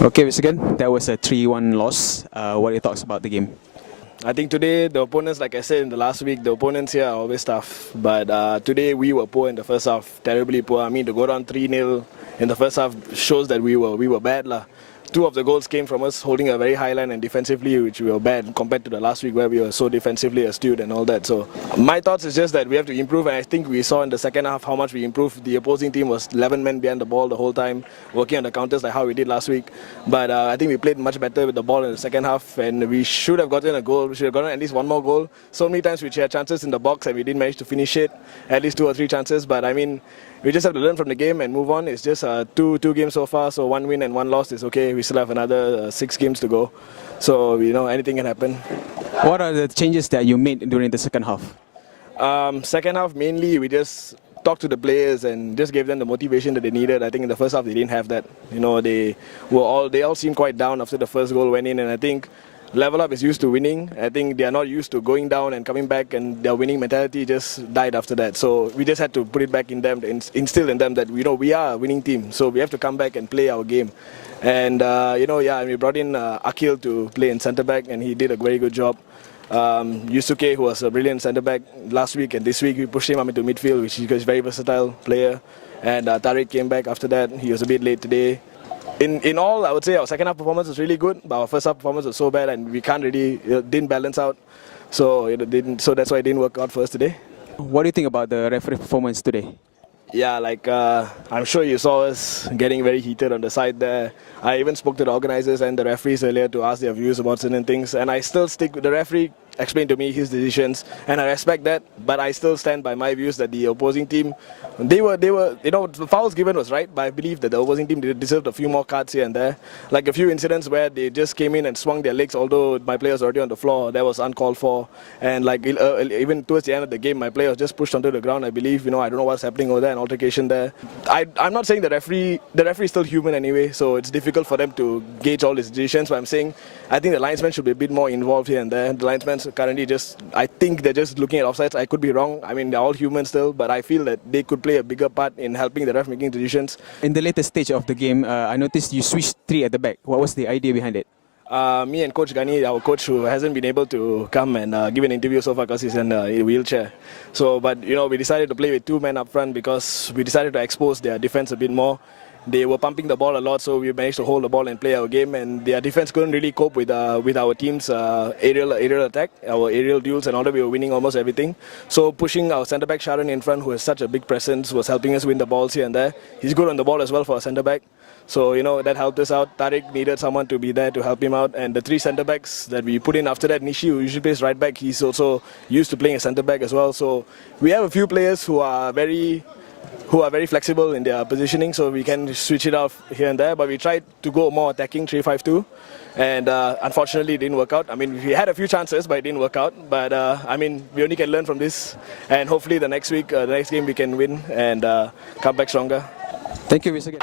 Okay, Vissagan, that was a 3-1 loss. What are your thoughts about the game? I think today the opponents, like I said in the last week, the opponents here are always tough. But today we were poor in the first half, terribly poor. I mean, to go down 3-0 in the first half shows that we were bad lah. Two of the goals came from us holding a very high line and defensively, which we were bad compared to the last week where we were so defensively astute and all that. So my thoughts is just that we have to improve, and I think we saw in the second half how much we improved. The opposing team was 11 men behind the ball the whole time, working on the counters like how we did last week. But I think we played much better with the ball in the second half, and we should have gotten a goal. We should have gotten at least one more goal. So many times we had chances in the box and we didn't manage to finish it, at least 2 or 3 chances. But I mean, we just have to learn from the game and move on. It's just two games so far, so 1 win and 1 loss is okay. We still have another 6 games to go. So, anything can happen. What are the changes that you made during the second half? Second half, mainly, we just talked to the players and just gave them the motivation that they needed. I think in the first half, they didn't have that. They all seemed quite down after the first goal went in, and I think Level Up is used to winning. I think they are not used to going down and coming back, and their winning mentality just died after that. So we just had to put it back in them, instill in them that we are a winning team. So we have to come back and play our game. And we brought in Akhil to play in centre back, and he did a very good job. Yusuke, who was a brilliant centre back last week, and this week we pushed him up into midfield, which is a very versatile player. And Tariq came back after that. He was a bit late today. In all, I would say our second half performance was really good, but our first half performance was so bad, and we didn't balance out. So that's why it didn't work out for us today. What do you think about the referee performance today? Yeah, I'm sure you saw us getting very heated on the side there. I even spoke to the organizers and the referees earlier to ask their views about certain things, and I still stick with the referee. Explained to me his decisions, and I respect that, but I still stand by my views that the opposing team, the fouls given was right, but I believe that the opposing team deserved a few more cards here and there. Like a few incidents where they just came in and swung their legs, although my player was already on the floor, that was uncalled for. And even towards the end of the game, my player was just pushed onto the ground, I believe. I don't know what's happening over there, an altercation there. I'm not saying the referee is still human anyway, so it's difficult for them to gauge all his decisions, but I'm saying I think the linesmen should be a bit more involved here and there. The linesmen currently I think they're just looking at offsides. I could be wrong. I mean, they're all human still, but I feel that they could play a bigger part in helping the ref making decisions. In the later stage of the game, I noticed you switched 3 at the back. What was the idea behind it? Me and Coach Gani, our coach, who hasn't been able to come and give an interview so far because he's in a wheelchair. But we decided to play with 2 men up front because we decided to expose their defense a bit more. They were pumping the ball a lot, so we managed to hold the ball and play our game, and their defense couldn't really cope with our team's aerial attack, our aerial duels, and all that. We were winning almost everything. So pushing our centre-back Sharon in front, who has such a big presence, was helping us win the balls here and there. He's good on the ball as well for a centre-back. So, that helped us out. Tariq needed someone to be there to help him out, and the 3 centre-backs that we put in after that, Nishi, who usually plays right back, he's also used to playing a centre-back as well. So we have a few players who are very flexible in their positioning, so we can switch it off here and there. But we tried to go more attacking 3-5-2, and unfortunately it didn't work out. I mean, we had a few chances, but it didn't work out. But we only can learn from this, and hopefully the next game we can win and come back stronger. Thank you, Vissagan.